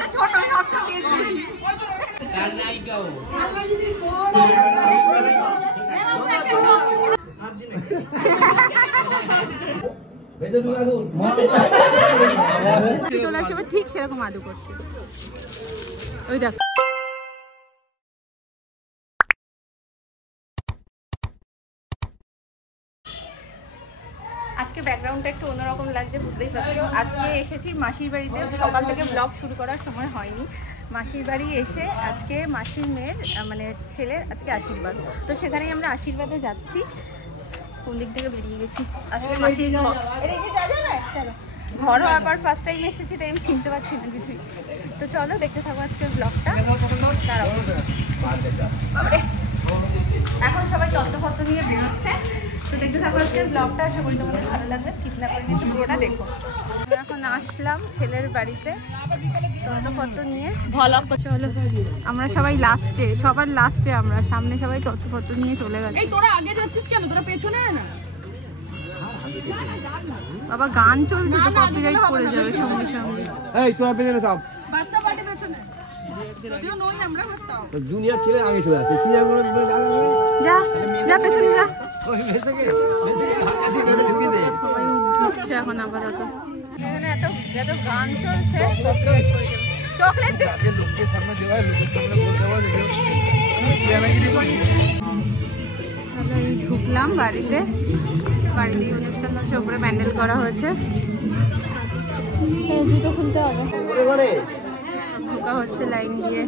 সবচেয়ে ছোট সবচেয়ে বেশি কাল নাই গাও তোলার সময় ঠিক সেরকম আদু করছে ওই দেখ। আজকে ব্যাকগ্রাউন্ডটা একটু অন্যরকম লাগছে, বুঝতেই পারছো। আজকে এসেছি মাসির বাড়িতে, সকাল থেকে ব্লগ শুরু করার সময় হয়নি। মাসির বাড়ি এসে আজকে মাসির মেয়ের মানে ছেলের আজকে আশীর্বাদ, তো সেখানেই আমরা আশীর্বাদে যাচ্ছি। কোন দিক থেকে বেরিয়ে গেছি আজকে মাসির চলো ঘরও আবার ফার্স্ট টাইম এসেছি, তাই আমি চিনতে পারছি না কিছুই। তো চলো দেখতে থাকো আজকের ব্লগটা। এখন সবাই তত্ত্বপত্র নিয়ে বেরোচ্ছে, তো দেখতে থাকো আজকের ব্লগটা। আশা করি তোমাদের ভালো লাগবে, স্কিপ না করে কিন্তু পুরোটা দেখো। এখন আসলাম ছেলের বাড়িতে তত্ত্বপত্র নিয়ে ভ্লগ করছে। হলো আমরা সবাই লাস্টে, সবার লাস্টে, আমরা সামনে সবাই তত্ত্বপত্র নিয়ে চলে গেছে। এই তোরা আগে যাচ্ছিস কেন? তোরা পেছনে আয় না। বাবা গান চলছে তো কপিরাইট পড়ে যাবে সঙ্গে সঙ্গে। এই তোরা পেছনে সব বাচ্চা পার্টি পেছনে, যদিও নই আমরা, তো জুনিয়র ছেলে আগে চলে আসে, সিনিয়র গুলো যা যা পেছনে যা। ওই মেসেকে হাতে বেঁধে ঢুকিয়ে দে। সবাই উঠছে এখন আপাতত। এখানে এত এত গান চলছে কপিরাইট পড়ে যাবে। চকলেট দে। আগে লোকের সামনে দেওয়া, লোকের সামনে বলতে হবে দেখো সিয়ানাগিরি করি। তাহলে এই ঢুকলাম বাড়িতে, বাড়িতেই অনুষ্ঠান হচ্ছে, উপরে প্যান্ডেল করা হয়েছে। জুতো খুলতে হবে, ঢোকা হচ্ছে লাইন দিয়ে।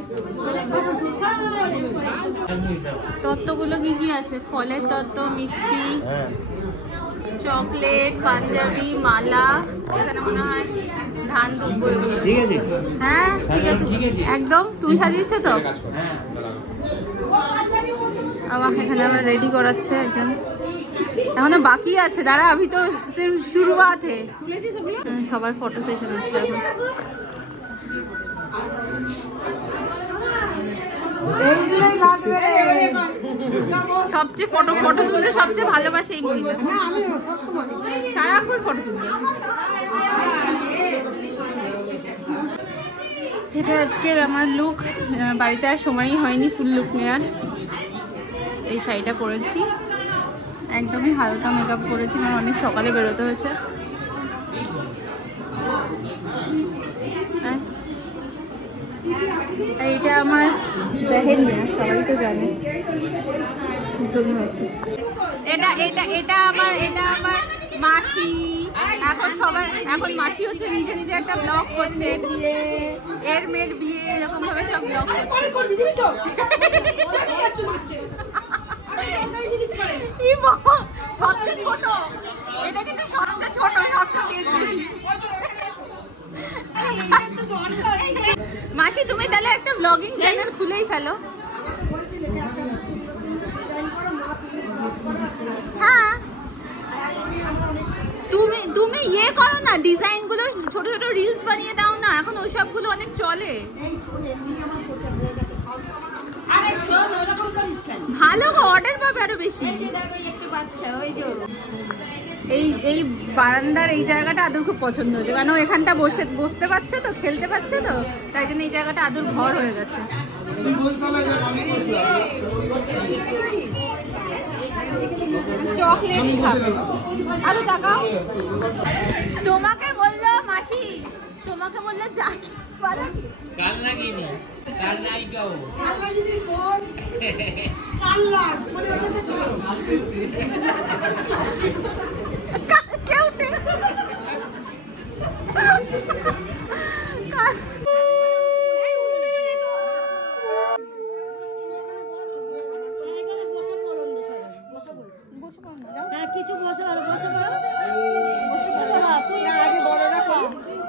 তত্ত্বগুলো কি কি আছে? ফলের তত্ত্ব, মিষ্টি, চকলেট, পাঞ্জাবি, মালা, এখানে মনে হয় ধান দুব্বো, এগুলো ঠিক আছে। হ্যাঁ ঠিক আছে একদম। তুমি সাজিয়েছো তো? আবার এখানে আমরা রেডি করাচ্ছে একজন, এখনো বাকি আছে, দাঁড়া আমি তো শুরুয়াত হে। সবার ফটো সেশন হচ্ছে এখন। সবচেয়ে ফটো তুলতে সবচেয়ে ভালোবাসে এই মহিলা, সারাক্ষণ ফটো তুলবে। এটা আজকের আমার লুক, বাড়িতে আর সময়ই হয়নি ফুল লুক নেওয়ার। এই শাড়িটা পরেছি, একদমই হালকা মেকআপ করেছি, কারণ অনেক সকালে বেরোতে হয়েছে। এইটা আমার বেহেলিয়া, সবাই তো জানে। এটা আমার মাসি। এখন মাসি হচ্ছে নিজে নিজে একটা ব্লগ করছে, এর মেয়ের বিয়ে, এরকম ভাবে সব ব্লগ করছে। সবচেয়ে ছোট, এটা কিন্তু সবচেয়ে ছোট সবচেয়ে বেশি। মাসি তুমি তাহলে একটা ব্লগিং চ্যানেল খুলেই ফেলো। হ্যাঁ তুমি ইয়ে করো না, ডিজাইন গুলো ছোট ছোট রিলস বানিয়ে দাও না, এখন ওইসব গুলো অনেক চলে। ভালো গো, অর্ডার পাবে আরো বেশি। এই বারান্দার এই জায়গাটা আদুর খুব পছন্দ হয়েছে, কারণ এখানটা বসতে পারছে তো, খেলতে পারছে তো, তাই জন্য এই জায়গাটা আদুর ঘর হয়ে গেছে। চকলেট খাবে আদু, তাকাও। তোমাকে বললো মাসি, তোমাকে বললো যা কাল লাগিনি, কাল নাই গাও কাল লাগিনি কোন কাল লাগ মানে ওটাতে কাল কেউ উঠে কিছু বসে পারো, বসে পারো,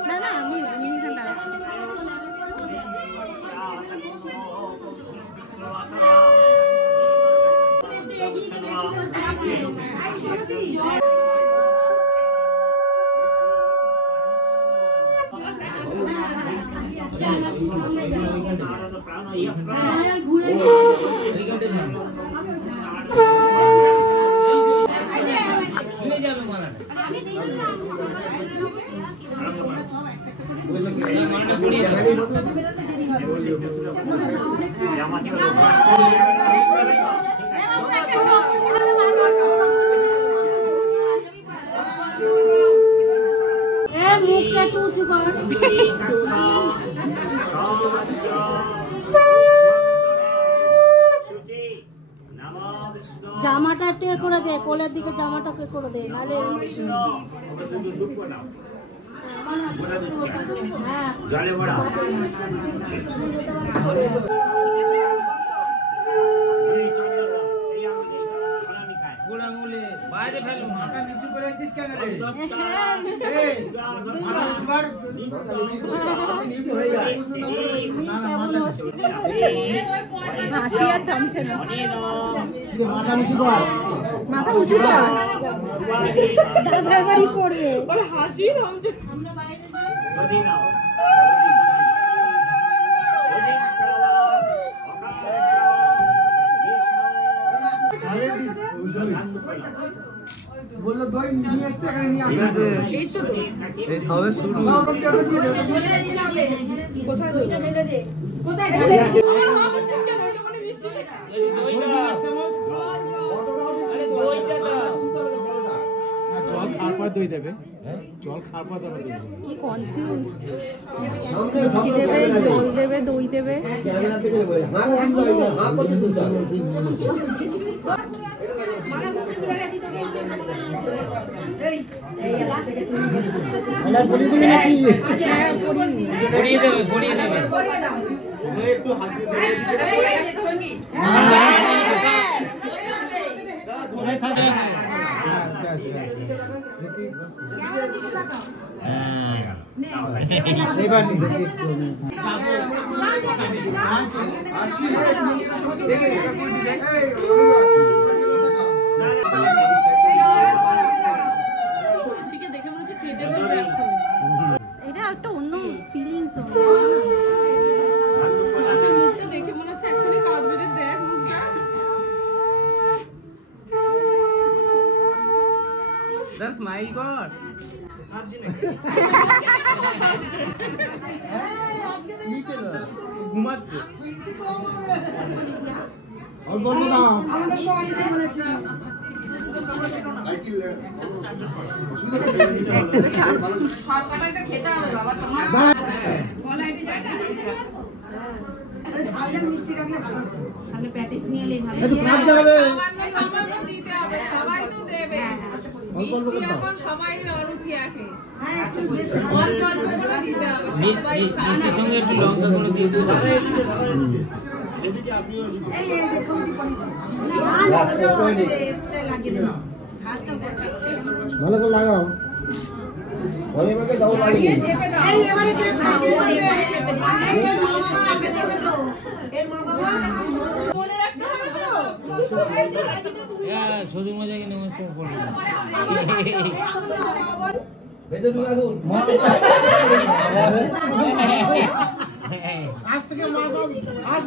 না না আমি এখানে দাঁড়াচ্ছি। হয়ে যাবে মালাটা মালাটা পরিয়ে দেবে মুখটা একটু উঁচু কর জামাটা একটু করে দে কোলের দিকে জামাটা করে দে নাহলে হ্যাঁ বাইরে ফেলো মাথা নিচু করে আছিস কেন রে? এই মাথা নিচু কর। নিচু হয়ে যা। না না মাথা নিচু। হাসি আর থামছে না। মাথা নিচু কর। মাথা উঁচু কর। দাদার বাড়ি করবে। ওর হাসি থামছে বললো দই নিয়ে এসছে এখানে নিয়ে আসছে। এই তো এই সবে শুরু। কোথায় দইটা ঢেলে দে কোথায় ঢেলে দে হ্যাঁ বলছিস কেন এটা মানে মিষ্টি জল খাওয়ার পর দই দেবে। জল খাওয়ার পর দেবে। কি কনফিউজ। মিষ্টি দেবে, জল দেবে, দই দেবে। পরিয়ে দেবে একটু হাত দিয়ে ধরে থাকে। এবার শিখে দেখে মনে হচ্ছে খেতে বলবে এখন এটা একটা অন্য ফিলিংস। আচ্ছা মুখটা দেখে মনে হচ্ছে এখনই কাঁদবে রে দেখ মুখটা দা স্মাইল কর নিচে ঘুমাচ্ছে অল্প অল্প দাও। আমাদের তো অনেকে বলেছে মিষ্টি রাখলে ভালো তাহলে প্যাটিস নিয়ে এলেই ভালো একটু খাপ যাবে। সামান্য দিতে হবে সবাই তো দেবে মিষ্টি এখন সবাই অরুচি আছে হ্যাঁ একটু বেশি অল্প অল্প করে দিতে হবে সবাই মিষ্টির সঙ্গে একটু লঙ্কা গুঁড়ো দিয়ে দিতে হবে এই এই যে সবজি পনির না না ওটা এক্সট্রা লাগিয়ে দেব ভালো করে লাগাও। এই এবারে কে খাবে এর মা বাবা মনে রাখতে হবে তো শুধু মজা কিনে নমস্কার করবো আজ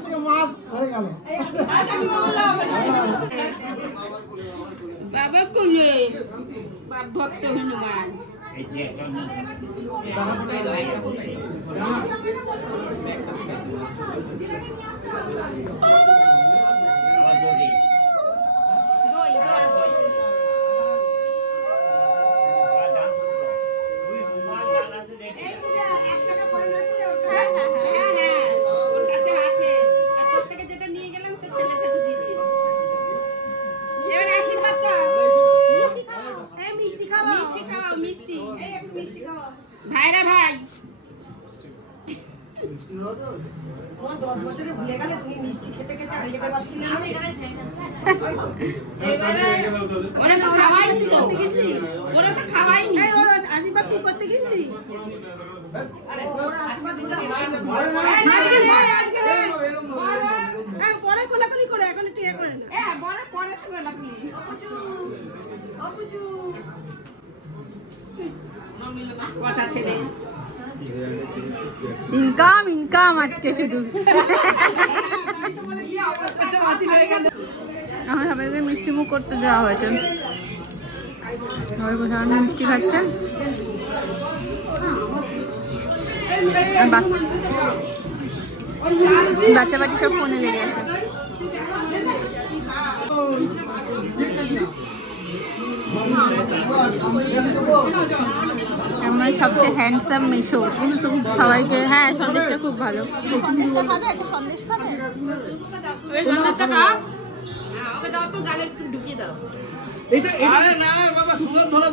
থেকে মাস হয়ে গেল। বাবা কোলে বাপ ভক্ত হনুমান ভাইরা ভাই তোমার 10 বছরে ভুলে গেলে তুমি মিষ্টি খেতে খেতে আর খেতে পাচ্ছি না ওরা তো খাওয়াই তুই করতে গেছিলি ওরা তো খাওয়াইনি এই ওরা আশীর্বাদ তুই করতে গেছিলি আরে ওরা আশীর্বাদ দিতে হয় না পরে কোলাকুলি করে এখন একটু করে না বড় পরে কোলাকুলি অপুচু কথা ছেলে ইনকাম আজকে শুধু আমার সবাইকে মিষ্টি মুখ করতে যাওয়া হয়েছে। মিষ্টি খাচ্ছে বাচ্চা বাচ্চা সব ফোনে লেগে আছে। আমার সবচেয়ে হ্যান্ডসাম মিশো সবাইকে। হ্যাঁ সন্দেশটা খুব ভালো। সন্দেশটা খাবে? একটা সন্দেশ খাবে? গালে একটু ঢুকিয়ে দাও। ধরা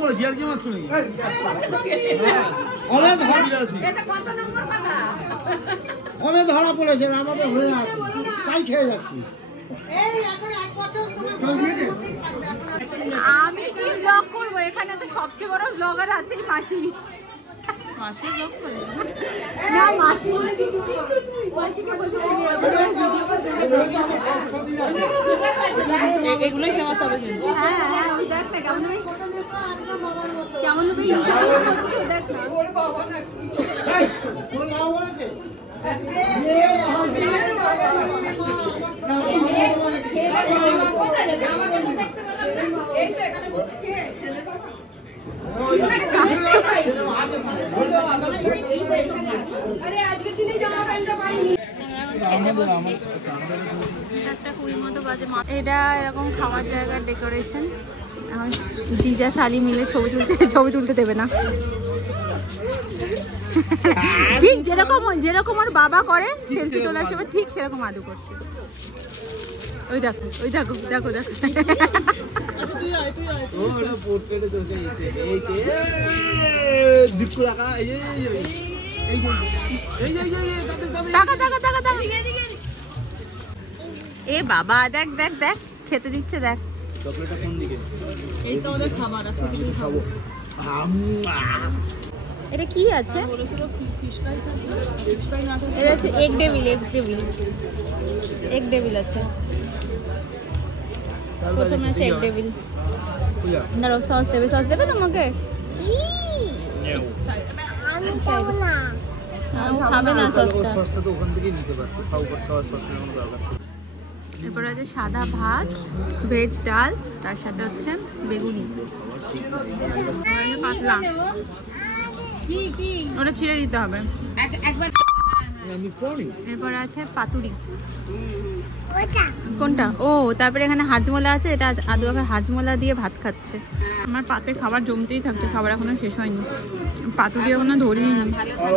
পড়েছে আমাদের হয়ে আছে তাই খেয়ে যাচ্ছি। আমি কি ব্লগ করবো? এখানে তো সবচেয়ে বড় ব্লগার আছে মাসি। মাসি ব্লগ করে না, মাসি বলে কি মাসিকে বলতে এগুলোই ফেমাস হবে কিন্তু। হ্যাঁ হ্যাঁ ওই দেখ না কেমন কেমন হবে ইউটিউবে করছে দেখ না। ওর বাবা নাকি ওর নাম বলেছে এই তো এখানে বসে কে ছেলেটা আরে আজকের দিনে জামা প্যান্টটা পাইনি। একটা 20 মতো বাজে। এটা এরকম খাওয়ার জায়গার ডেকোরেশন। এখন দিদা শালি মিলে ছবি তুলতে দেবে না। ঠিক যেরকম ওর বাবা করে সেলফি তোলার সময় ঠিক সেরকম আদু করছে। ওই দেখো ওই দেখো দেখো দেখো এ বাবা দেখ দেখ দেখ খেতে দিচ্ছে দেখ। এই তো আমাদের খাবার আছে খাবো। এটা কি আছে? এটা আছে এগ ডেভিল। এগ ডেভিল আছে। প্রথমে আছে এগ ডেভিল। দাঁড়াও সস দেবে তোমাকে? আমি খাবো না। খাবে না সসটা তো ওখান থেকেই নিতে পারছো। এরপর আছে সাদা ভাত, ভেজ ডাল, তার সাথে হচ্ছে বেগুনি। পাতলা ওটা ছিঁড়ে দিতে হবে একবার। এরপর আছে পাতুরি। কোনটা? ও তারপরে এখানে হাজমোলা আছে। এটা আদু আগে হাজমোলা দিয়ে ভাত খাচ্ছে। আমার পাতে খাবার জমতেই থাকছে, খাবার এখনো শেষ হয়নি। পাতুরি এখনো ধরিনি,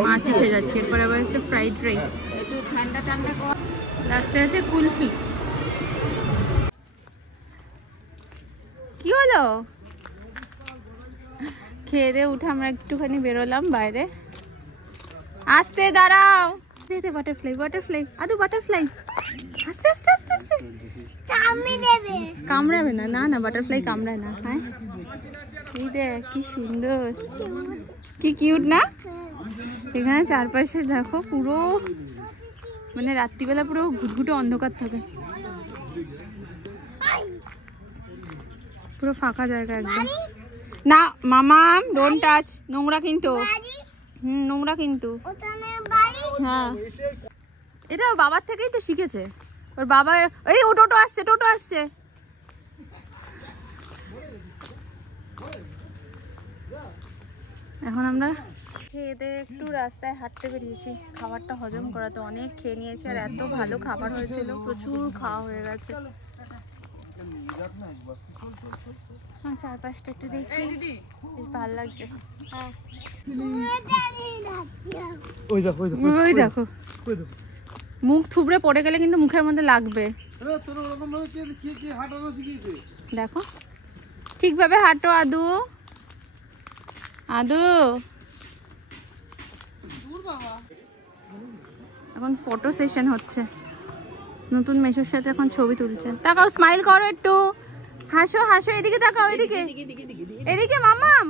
মাছই খেয়ে যাচ্ছে। এরপর আবার আছে ফ্রাইড রাইস। একটু ঠান্ডা ঠান্ডা। লাস্টে আছে কুলফি। কি হলো? খেয়ে দিয়ে উঠে আমরা একটুখানি বেরোলাম বাইরে। আস্তে দাঁড়াও। বাটারফ্লাই আদু বাটারফ্লাই। আস্তে আস্তে আস্তে আস্তে। কামড়াবে না না বাটারফ্লাই কামড়ায় না। হ্যাঁ এই দেখ কি সুন্দর, কি কিউট না? এখানে চারপাশে দেখো পুরো মানে রাত্রিবেলা পুরো ঘুটঘুটে অন্ধকার থাকে, পুরো ফাঁকা জায়গা একদম। না মামা ডোন্ট টাচ, নোংরা কিন্তু। নোংরা কিন্তু। হ্যাঁ এটা ওর বাবার থেকেই তো শিখেছে। ওর বাবার এই ও টোটো আসছে। এখন আমরা খেয়ে দিয়ে একটু রাস্তায় হাঁটতে বেরিয়েছি। খাবারটা হজম করাতে অনেক খেয়ে নিয়েছি, আর এত ভালো খাবার হয়েছিল, প্রচুর খাওয়া হয়ে গেছে। চারপাশটা একটু দেখি, বেশ ভালো লাগছে। ওই দেখো মুখ থুবড়ে পড়ে গেলে কিন্তু মুখের মধ্যে লাগবে। দেখো ঠিকভাবে হাঁটো আদু। এখন ফটো সেশন হচ্ছে, নতুন মেশোর সাথে এখন ছবি তুলছে। তাকাও, স্মাইল করো একটু, হাসো হাসো। এদিকে তাকাও, এদিকে মামাম,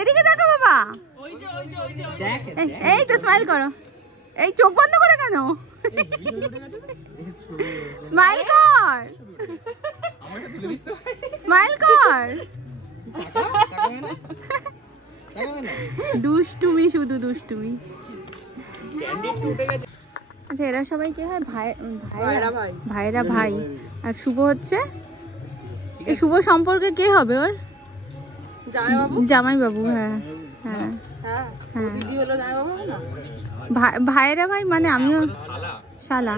এদিকে তাকাও বাবা। এই তো স্মাইল করো। এই চোখ বন্ধ করে কেন? স্মাইল কর, স্মাইল কর। দুষ্টুমি, শুধু দুষ্টুমি। আচ্ছা এরা সবাই কে হয়? ভাইরা ভাই। আর শুভ হচ্ছে, এই শুভ সম্পর্কে কে হবে ওর? জামাই বাবু। হ্যাঁ হ্যাঁ হ্যাঁ, ভাইরা ভাই মানে আমিও শালা,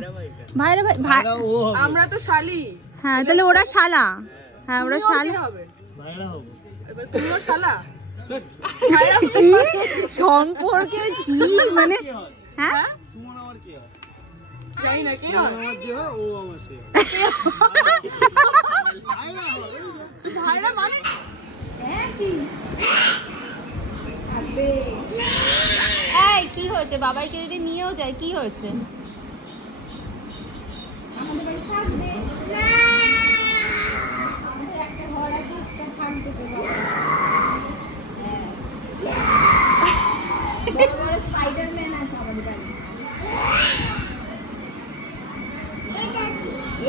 ভাইরা ভাই ভাই, আমরা তো শালি। হ্যাঁ তাহলে ওরা শালা। হ্যাঁ ওরা শালা, এবার তুমিও শালা। সম্পর্কে কি মানে? হ্যাঁ জানি না কি হয়। ভাইরা মানে এই কি হয়েছে? বাবাইকে যদি নিয়েও যায় কি হয়েছে? স্পাইডারম্যান আছে আমাদের বাড়ি।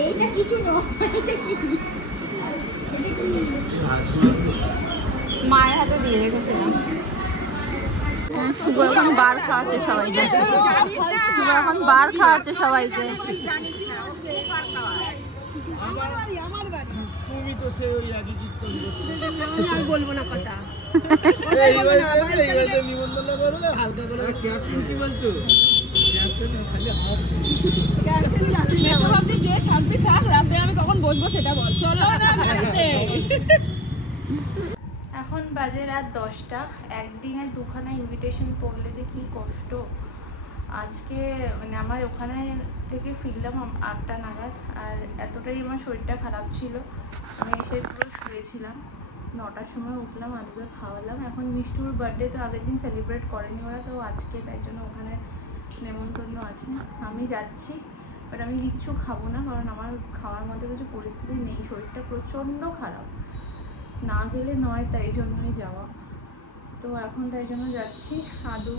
এইটা কিছু নয়, এটা কি? মায়ের হাতে দিয়ে রেখেছিলাম। শুভ এখন বার খাওয়াচ্ছে সবাইকে, শুভ এখন বার খাওয়াচ্ছে সবাইকে। বলবো না কথা। নিমন্ত্রণ করবে হালকা করে। কি বলছো? আমি কখন বসবো সেটা বল। চলো না এখন বাজে রাত 10টা। একদিনে দুখানা ইনভিটেশন পড়লে যে কি কষ্ট। আজকে মানে আমার ওখানে থেকে ফিরলাম 8টা নাগাদ, আর এতটাই আমার শরীরটা খারাপ ছিল, আমি এসে পুরো শুয়েছিলাম। 9টার সময় উঠলাম, আজকে খাওয়ালাম। এখন মিষ্টুর বার্থডে তো আগের দিন সেলিব্রেট করেনি ওরা, তো আজকে তাই জন্য ওখানে নেমন্তন্ন আছে। আমি যাচ্ছি, বাট আমি কিচ্ছু খাবো না, কারণ আমার খাওয়ার মতো কিছু পরিস্থিতি নেই, শরীরটা প্রচণ্ড খারাপ। না গেলে নয়, তাই জন্যই যাওয়া। তো এখন তাই জন্য যাচ্ছি। আদু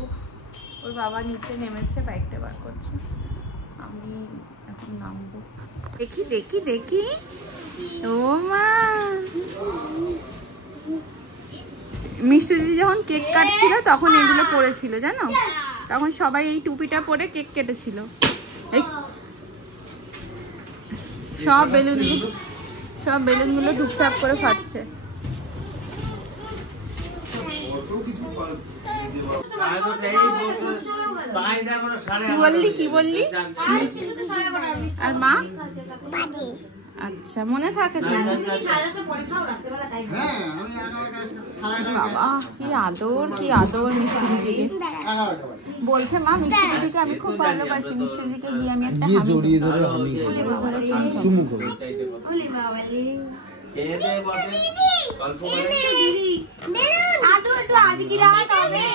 ওর বাবা নিচে নেমেছে, বাইকটা বার করছে, আমি এখন নামবো। দেখি দেখি দেখি, ও মা, মিষ্টু দিদি যখন কেক কাটছিল তখন এগুলো পড়েছিল জানো, তখন সবাই এই টুপিটা পরে কেক কেটেছিল। এই সব বেলুনগুলো টুকটাক করে ফাটছে। কি বললি? আর মা? আচ্ছা মনে থাকে তো। বাবা কি আদর, কি আদর মিষ্টি দিদিকে। বলছে মা মিষ্টি দিদিকে আমি খুব ভালোবাসি, মিষ্টি দিদিকে গিয়ে আমি একটা হামি আদর একটু আজকে রাত হবে।